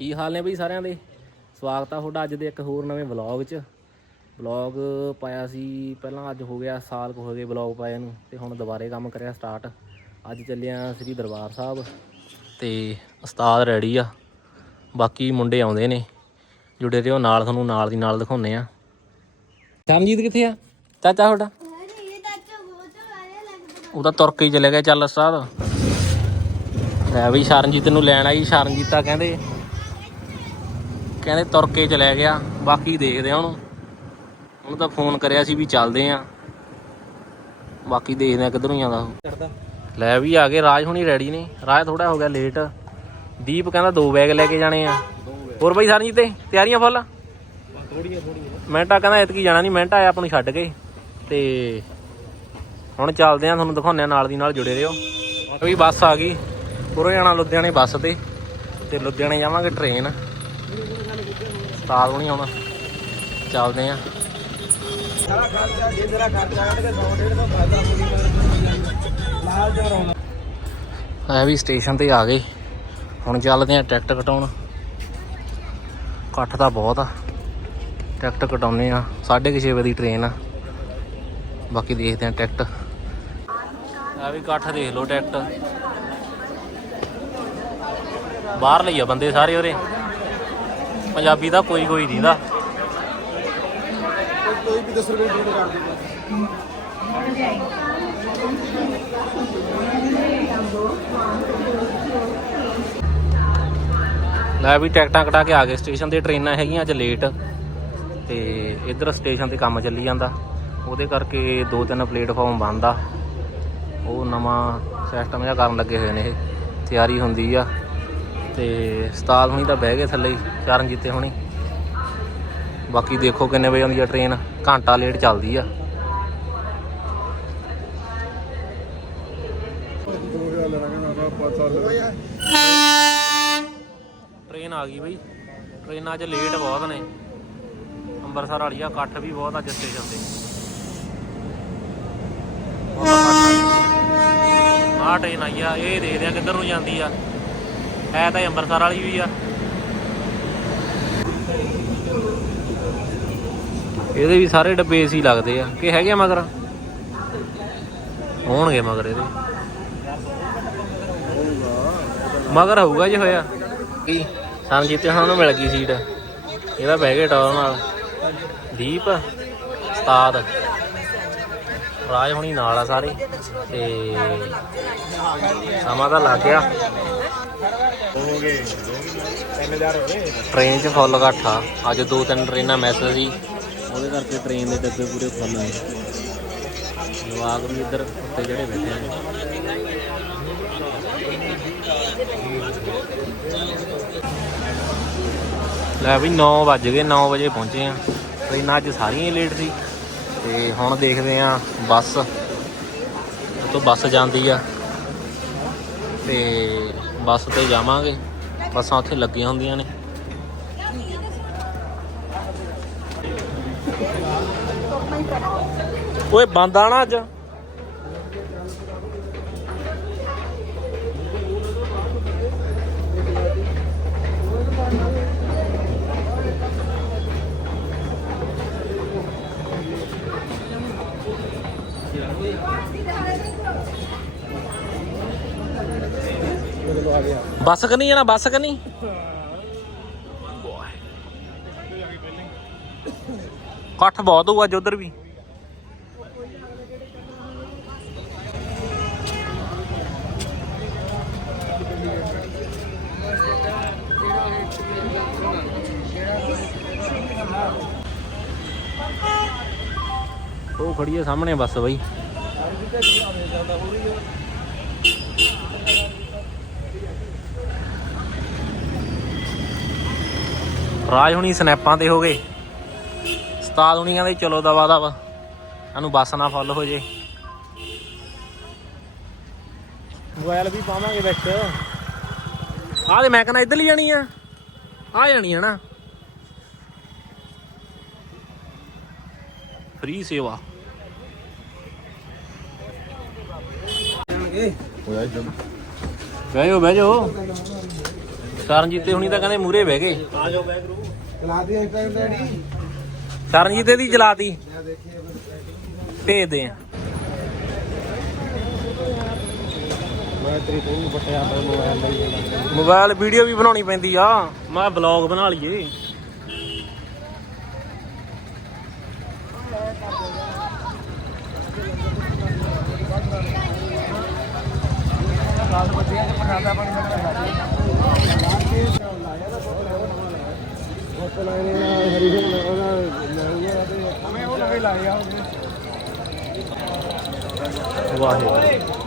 ਕੀ ਹਾਲ ਨੇ ਬਈ ਸਾਰਿਆਂ ਦੇ? ਸਵਾਗਤ ਆ ਤੁਹਾਡਾ ਅੱਜ ਦੇ ਇੱਕ ਹੋਰ ਨਵੇਂ ਵਲੌਗ 'ਚ। ਵਲੌਗ ਪਾਇਆ ਸੀ, ਪਹਿਲਾਂ ਅੱਜ ਹੋ ਗਿਆ, ਸਾਲ ਕੁ ਹੋ ਗਏ ਵਲੌਗ ਪਾਇਆ ਨੂੰ ਤੇ ਹੁਣ ਦੁਬਾਰੇ ਕੰਮ ਕਰਿਆ ਸਟਾਰਟ ਅੱਜ ਚੱਲਿਆ ਸ੍ਰੀ ਦਰਬਾਰ ਸਾਹਿਬ ਤੇ ਉਸਤਾਦ ਰੈਡੀ ਆ। ਬਾਕੀ ਮੁੰਡੇ ਆਉਂਦੇ ਨੇ। ਜੁੜੇ ਰਹੋ, ਨਾਲ ਤੁਹਾਨੂੰ ਨਾਲ ਦੀ ਨਾਲ ਦਿਖਾਉਨੇ ਆ। ਸ਼ਰਮਜੀਤ ਕਿੱਥੇ ਆ? ਚਾਚਾ ਤੁਹਾਡਾ? ਉਹ ਤਾਂ ਤੁਰ ਕੇ ਹੀ ਚਲੇ ਗਿਆ ਚੱਲ ਉਸਤਾਦ। ਲੈ ਵੀ ਸ਼ਰਨਜੀਤ ਨੂੰ ਲੈਣ ਆਈ, ਸ਼ਰਨਜੀਤ ਤਾਂ ਕਹਿੰਦੇ ਕਹਿੰਦੇ ਤੁਰ ਕੇ ਚਲੇ ਗਿਆ ਬਾਕੀ ਦੇਖਦੇ ਆ ਹੁਣ ਉਹਨੂੰ ਤਾਂ ਫੋਨ ਕਰਿਆ ਸੀ ਵੀ ਚੱਲਦੇ ਆ। ਬਾਕੀ ਦੇਖਦੇ ਆ ਕਿੱਧਰੋਂ ਜਾਂਦਾ ਉਹ। ਲੈ ਵੀ ਆ ਗਏ ਰਾਜ ਹੁਣੀ ਰੈਡੀ ਨੇ। ਰਾਜ ਥੋੜਾ ਹੋ ਗਿਆ ਲੇਟ ਦੀਪ ਕਹਿੰਦਾ ਦੋ ਬੈਗ ਲੈ ਕੇ ਜਾਣੇ ਆ। ਹੋਰ ਬਈ ਸਰਨਜੀਤ ਤੇ ਤਿਆਰੀਆਂ ਫੁੱਲ? ਥੋੜੀਆਂ ਥੋੜੀਆਂ ਮਿੰਟਾ ਕਹਿੰਦਾ ਇਤਕੀ ਜਾਣਾ ਨਹੀਂ ਮਿੰਟ ਆਇਆ ਆਪ ਨੂੰ ਛੱਡ ਕੇ। ਤੇ ਹੁਣ ਚੱਲਦੇ ਆ ਤੁਹਾਨੂੰ ਦਿਖਾਉਂਦੇ ਆ ਨਾਲ ਦੀ ਨਾਲ ਜੁੜੇ ਰਹੋ। ਵੀ ਬੱਸ ਆ ਗਈ। ਪੁਰੋ ਜਾਣਾ ਲੁਧਿਆਣੇ ਬੱਸ ਤੇ। ਤੇ ਲੁਧਿਆਣੇ ਜਾਵਾਂਗੇ ਟ੍ਰੇਨ ਸਟਾਰ ਨਹੀਂ ਆਉਣਾ। ਚੱਲਦੇ ਆ। ਸਾਰਾ ਖਰਚਾ ਜੇ ਤੇਰਾ ਖਰਚਾ ਕੱਢ ਕੇ 100 150 ਫਾਇਦਾ ਪੂਰੀ ਕਰ ਲਾਲ ਜਾ ਰੋਣਾ ਐ ਵੀ ਸਟੇਸ਼ਨ ਤੇ ਆ ਗਏ। ਹੁਣ ਚੱਲਦੇ ਆ ਟਿਕਟ ਕਟਾਉਣ। ਇਕੱਠ ਤਾਂ ਬਹੁਤ ਆ। ਟਿਕਟ ਕਟਾਉਨੇ ਆ। 6:30 ਵਜੇ ਦੀ ਟ੍ਰੇਨ ਆ। ਬਾਕੀ ਦੇਖਦੇ ਆ ਟਿਕਟ। ਆ ਵੀ ਇਕੱਠ ਦੇਖ ਲਓ ਟਿਕਟ। ਬਾਹਰ ਲਈ ਆ ਬੰਦੇ ਸਾਰੇ ਉਰੇ। ਪੰਜਾਬੀ ਦਾ ਕੋਈ ਕੋਈ ਦੀਦਾ ਕੋਈ ਵੀ 10 ਰੁਪਏ ਡਿਊਟੀ ਕਰ ਦਿੰਦਾ ਲੈ ਵੀ ਟਿਕਟਾਂ ਕਟਾ ਕੇ ਆ ਗਏ। ਸਟੇਸ਼ਨ ਤੇ ਟ੍ਰੇਨਾਂ ਹੈਗੀਆਂ ਅੱਜ ਲੇਟ। ਤੇ ਇੱਧਰ ਸਟੇਸ਼ਨ ਤੇ ਕੰਮ ਚੱਲੀ ਜਾਂਦਾ। ਉਹਦੇ ਕਰਕੇ ਦੋ ਤਿੰਨ ਪਲੇਟਫਾਰਮ ਬੰਦ ਆ। ਉਹ ਨਵਾਂ ਸਿਸਟਮ ਜਿਹਾ ਕਰਨ ਲੱਗੇ ਹੋਏ ਨੇ ਇਹ। ਤਿਆਰੀ ਹੁੰਦੀ ਆ। ਤੇ ਸਤਾਲ ਹੁਣੀ ਤਾਂ ਬਹਿ ਗਏ ਥੱਲੇ ਚਾਰਨ ਚਰਨਜੀਤ ਤੇ ਹੁਣੀ। ਬਾਕੀ ਦੇਖੋ ਕਿੰਨੇ ਵਜੇ ਆਉਂਦੀ ਆ ਟ੍ਰੇਨ ਘੰਟਾ ਲੇਟ ਚੱਲਦੀ ਆ। 2000 ਲੈਣਾ ਕਹਿੰਦਾ 5 ਸਾਲ ਟ੍ਰੇਨ ਆ ਗਈ ਬਈ। ਟ੍ਰੇਨਾਂ 'ਚ ਲੇਟ ਬਹੁਤ ਨੇ। ਅੰਮ੍ਰਿਤਸਰ ਵਾਲੀ ਆ ਇਕੱਠ ਵੀ ਬਹੁਤ ਅੱਜ ਸਟੇਸ਼ਨ ਤੇ ਆ ਟ੍ਰੇਨ ਆਈ ਆ, ਇਹ ਦੇਖਦੇ ਆ ਕਿੱਧਰ ਨੂੰ ਜਾਂਦੀ ਆ। ਹੈ ਤਾਂ ਅੰਮ੍ਰਿਤਸਰ ਵਾਲੀ ਵੀ ਆ। ਇਹਦੇ ਵੀ ਸਾਰੇ ਡੱਬੇ ਏਸੀ ਲੱਗਦੇ ਆ। ਕਿ ਹੈਗੇ ਮਗਰ? ਹੋਣਗੇ ਮਗਰ ਇਹਦੇ। ਮਗਰ ਹੋਊਗਾ ਜੇ ਹੋਇਆ। ਕੀ? ਸੰਜੀਤ ਹੁਣ ਨੂੰ ਮਿਲ ਗਈ ਸੀਟ ਇਹਦਾ ਬਹਿ ਗਿਆ ਟੌਰ ਨਾਲ। ਦੀਪ, ਉਸਤਾਦ। ਰਾਜ ਹੁਣੀ ਨਾਲ ਆ ਸਾਰੇ। ਤੇ ਸਮਾਂ ਤਾਂ ਲੱਗ ਗਿਆ। ਹੋ ਗਏ 3000 ਹੋ ਗਏ ਟ੍ਰੇਨ 'ਚ ਫੁੱਲ ਘੱਟ ਆ ਅੱਜ ਦੋ ਤਿੰਨ ਟ੍ਰੇਨਾਂ ਮਿਸ ਸੀ। ਉਹਦੇ ਕਰਕੇ ਟ੍ਰੇਨ ਦੇ ਡੱਬੇ ਪੂਰੇ ਫੁੱਲ ਨੇ। ਜਵਾਕ ਵੀ ਇੱਧਰ ਉੱਤੇ ਜਿਹੜੇ ਬੈਠੇ ਨੇ ਲੈ ਵੀ 9 ਵੱਜ ਗਏ 9 ਵਜੇ ਪਹੁੰਚੇ ਆ। ਟ੍ਰੇਨਾਂ ਅੱਜ ਸਾਰੀਆਂ ਹੀ ਲੇਟ ਸੀ। ਤੇ ਹੁਣ ਦੇਖਦੇ ਆ ਬੱਸ। ਤੋਂ ਬੱਸ ਜਾਂਦੀ ਆ। ਤੇ ਬੱਸ ਤੇ ਜਾਵਾਂਗੇ। ਬੱਸਾਂ ਉੱਥੇ ਲੱਗੀਆਂ ਹੁੰਦੀਆਂ ਨੇ। ਓਏ ਬੰਦ ਆ ਨਾ ਅੱਜ। ਜਦੋਂ ਆ ਗਿਆ। ਬੱਸ ਕਨੀ ਜਾਣਾ ਬੱਸ ਕਨੀ ਇਕੱਠ ਬਹੁਤ ਹੋਊ ਅੱਜ ਉਧਰ ਵੀ। ਉਹ ਖੜੀ ਹੈ ਸਾਹਮਣੇ ਬੱਸ ਬਈ। ਰਾਜ ਹੁਣੀ ਸਨੈਪਾਂ ਤੇ ਹੋ ਗਏ। ਉਸਤਾਦ ਹੁਣੀ ਕਹਿੰਦੇ ਚਲੋ ਦਵਾ ਦਵਾ ਇਹਨੂੰ ਬੱਸ ਨਾ ਫੁੱਲ ਹੋ ਜੇ। ਮੋਬਾਈਲ ਵੀ ਪਾਵਾਂਗੇ ਵਿੱਚ। ਆਹ ਤੇ ਮੈਂ ਕਹਿੰਦਾ ਇੱਧਰ ਹੀ ਜਾਣੀ ਆ। ਆ ਜਾਣੀ ਆ ਨਾ। ਫ੍ਰੀ ਸੇਵਾ। ਹੋਇਆ ਜਦ ਬਹਿ ਜਾਓ ਬਹਿ ਜਾਓ। ਸ਼ਰਨਜੀਤ ਤੇ ਹੁਣੀ ਤਾਂ ਕਹਿੰਦੇ ਮੂਰੇ ਬਹਿ ਗਏ। ਚਲਾ ਦੀ ਇੱਕ ਡੈਡੀ ਸ਼ਰਨਜੀਤ ਦੀ ਚਲਾਤੀ। ਮੈਂ ਦੇਖੀ ਭੇਜਦੇ ਆ। ਮੈਂ ਤੇਰੀ ਤੂੰ ਪਟਿਆ ਮੈਂ ਮੋਬਾਈਲ ਲਈ ਮੋਬਾਈਲ ਵੀਡੀਓ ਵੀ ਬਣਾਉਣੀ ਪੈਂਦੀ ਆ। ਮੈਂ ਬਲੌਗ ਬਣਾ ਲਈਏ। ਸਾਲ ਬੱਚਿਆਂ ਦੇ ਪ੍ਰਸ਼ਾਦਾ ਪਾਣੀ ਬਣਾਇਆ ਲਾਏ ਨੇ ਹਰੀ ਸਿੰਘ ਉਹਦਾ ਲਾਇਆ ਤੇ ਹਮੇ ਉਹ ਲਗੇ ਲਾਇਆ ਉਹਨੇ। ਵਾਹਿਗੁਰੂ।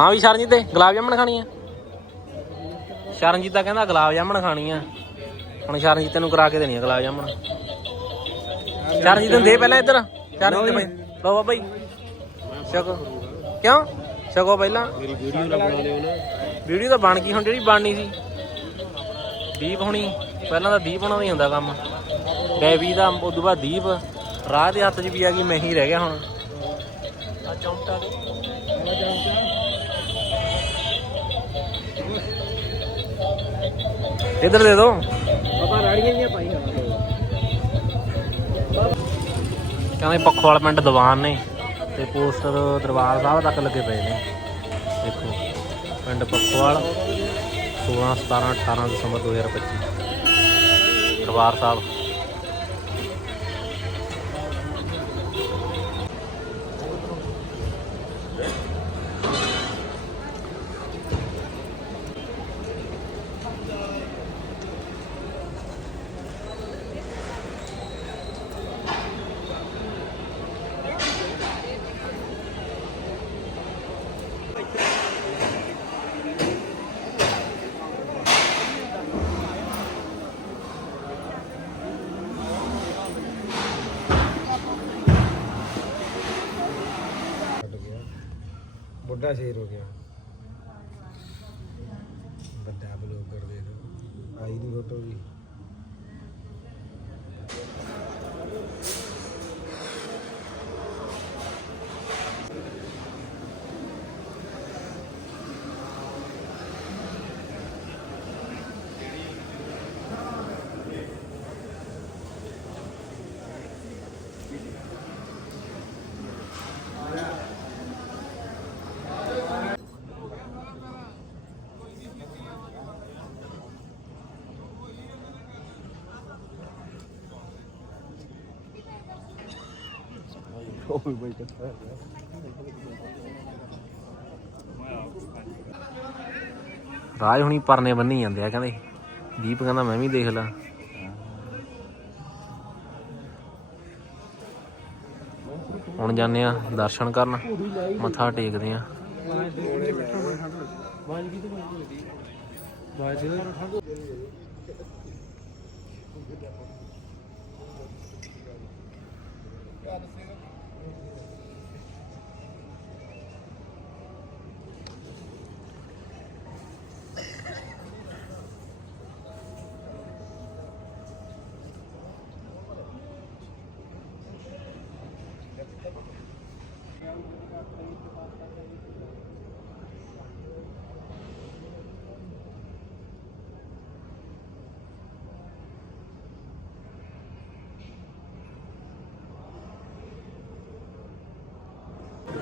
ਹਾਂ ਵੀ ਸ਼ਰਨਜੀਤ ਤੇ ਗੁਲਾਬ ਜਾਮਣ ਖਾਣੀ ਆ? ਸ਼ਰਨਜੀਤ ਤਾਂ ਕਹਿੰਦਾ ਗੁਲਾਬ ਜਾਮਣ ਖਾਣੀ ਆ। ਹੁਣ ਸ਼ਰਨਜੀਤ ਤੈਨੂੰ ਕਰਾ ਕੇ ਦੇਣੀ ਆ ਗੁਲਾਬ ਜਾਮਣ। ਸ਼ਰਨਜੀਤ ਨੂੰ ਦੇ ਪਹਿਲਾਂ ਇੱਧਰ। ਸ਼ਰਨਜੀਤ ਭਾਈ ਲਓ ਬਾਬਾ ਜੀ। ਛਕੋ ਕਿਉਂ? ਛਕੋ ਪਹਿਲਾਂ। ਮੇਰੀ ਵੀਡੀਓ ਨਾ ਬਣਾ ਲਿਓ ਨਾ ਵੀਡੀਓ ਤਾਂ ਬਣ ਗਈ, ਹੁਣ ਜਿਹੜੀ ਬਣਨੀ ਸੀ। ਦੀਪ ਹੋਣੀ, ਪਹਿਲਾਂ ਤਾਂ ਦੀਪ ਹੁਣਾਂ ਦਾ ਹੁੰਦਾ ਕੰਮ। ਡੈਵੀ ਦਾ, ਉਦੋਂ ਬਾਅਦ ਦੀਪ। ਰਾਹ ਦੇ ਹੱਥ 'ਚ ਵੀ ਆ ਗਈ, ਮੈਂ ਹੀ ਰਹਿ ਗਿਆ ਹੁਣ। ਆ ਚੌਂਟਾ ਦੇ ਇੱਧਰ ਦੇ ਦੋ। ਪਾਪਾ ਰਾੜੀਆਂ ਜੀਆਂ ਪਾਈ ਕਹਿੰਦੇ ਪੱਖੋਵਾਲ ਪਿੰਡ ਦੀਵਾਨ ਨੇ ਤੇ ਪੋਸਟਰ ਦਰਬਾਰ ਸਾਹਿਬ ਤੱਕ ਲੱਗੇ ਪਏ ਨੇ। ਦੇਖੋ ਪਿੰਡ ਪੱਖੋਵਾਲ 16 17 18 ਦਸੰਬਰ 2025 ਦਰਬਾਰ ਸਾਹਿਬ। ਬੁੱਢਾ ਸ਼ੇਰ ਹੋ ਗਿਆ। ਵੱਡਾ ਬਲੌਗਰ ਦੇ ਆਈ ਦੀ ਫੋਟੋ ਵੀ। ਉਹ ਵੀ ਬੈਠਾ ਰਾਜ ਹੁਣੀ ਪਰਨੇ ਬੰਨੀ ਜਾਂਦੇ ਆ ਕਹਿੰਦੇ। ਦੀਪ ਕਹਿੰਦਾ ਮੈਂ ਵੀ ਦੇਖ ਲਾਂ। ਹੁਣ ਜਾਂਦੇ ਆ ਦਰਸ਼ਨ ਕਰਨ। ਮੱਥਾ ਟੇਕਦੇ ਆ। Thank ਲਓ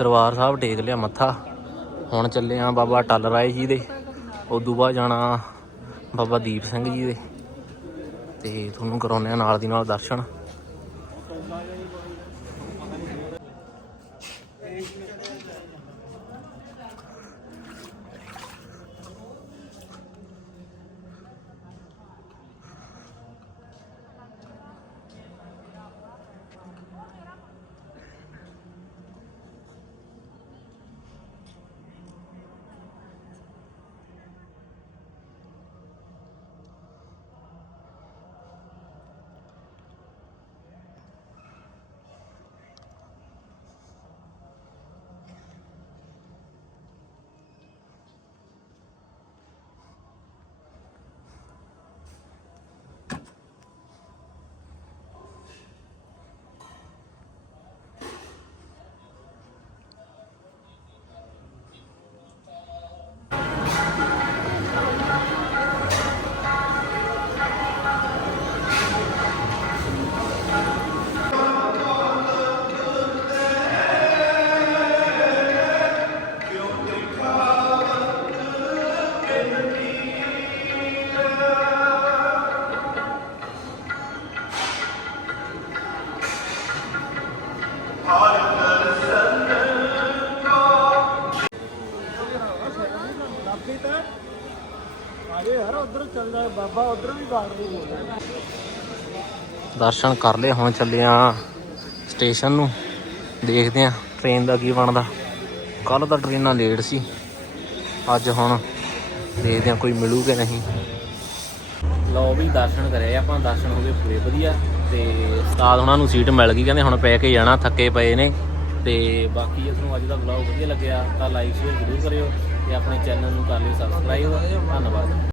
ਦਰਬਾਰ ਸਾਹਿਬ ਟੇਕ ਲਿਆ ਮੱਥਾ। ਹੁਣ ਚੱਲੇ ਆ ਬਾਬਾ ਟੱਲ ਰਾਏ ਜੀ ਦੇ। ਉਦੋਂ ਬਾਅਦ ਜਾਣਾ ਬਾਬਾ ਦੀਪ ਸਿੰਘ ਜੀ ਦੇ। ਤੇ ਤੁਹਾਨੂੰ ਕਰਾਉਂਦੇ ਆ ਨਾਲ ਦੀ ਨਾਲ ਦਰਸ਼ਨ। ਚੱਲ ਉਧਰ ਵੀ ਬਾੜ ਦੇ ਬੋਲਦਾ ਦਰਸ਼ਨ ਕਰ ਲਏ, ਹੁਣ ਚੱਲੇ ਆ ਸਟੇਸ਼ਨ ਨੂੰ। ਦੇਖਦੇ ਆ ਟ੍ਰੇਨ ਦਾ ਕੀ ਬਣਦਾ। ਕੱਲ ਤਾਂ ਟ੍ਰੇਨਾਂ ਲੇਟ ਸੀ। ਅੱਜ ਹੁਣ ਦੇਖਦੇ ਆ ਕੋਈ ਮਿਲੂ ਕਿ ਨਹੀਂ। ਲਓ ਵੀ ਦਰਸ਼ਨ ਕਰਿਆ ਆਪਾਂ, ਦਰਸ਼ਨ ਹੋ ਗਏ ਪੂਰੇ ਵਧੀਆ। ਤੇ ਉਸਤਾਦ ਉਹਨਾਂ ਨੂੰ ਸੀਟ ਮਿਲ ਗਈ, ਕਹਿੰਦੇ ਹੁਣ ਪੈ ਕੇ ਜਾਣਾ, ਥੱਕੇ ਪਏ ਨੇ। ਤੇ ਬਾਕੀ ਜੇ ਤੁਹਾਨੂੰ ਅੱਜ ਦਾ ਵਲੌਗ ਵਧੀਆ ਲੱਗਿਆ ਤਾਂ ਲਾਈਕ ਸ਼ੇਅਰ ਜ਼ਰੂਰ ਕਰਿਓ ਤੇ ਆਪਣੇ ਚੈਨਲ ਨੂੰ ਕਰ ਲਿਓ ਸਬਸਕ੍ਰਾਈਬ ਧੰਨਵਾਦ।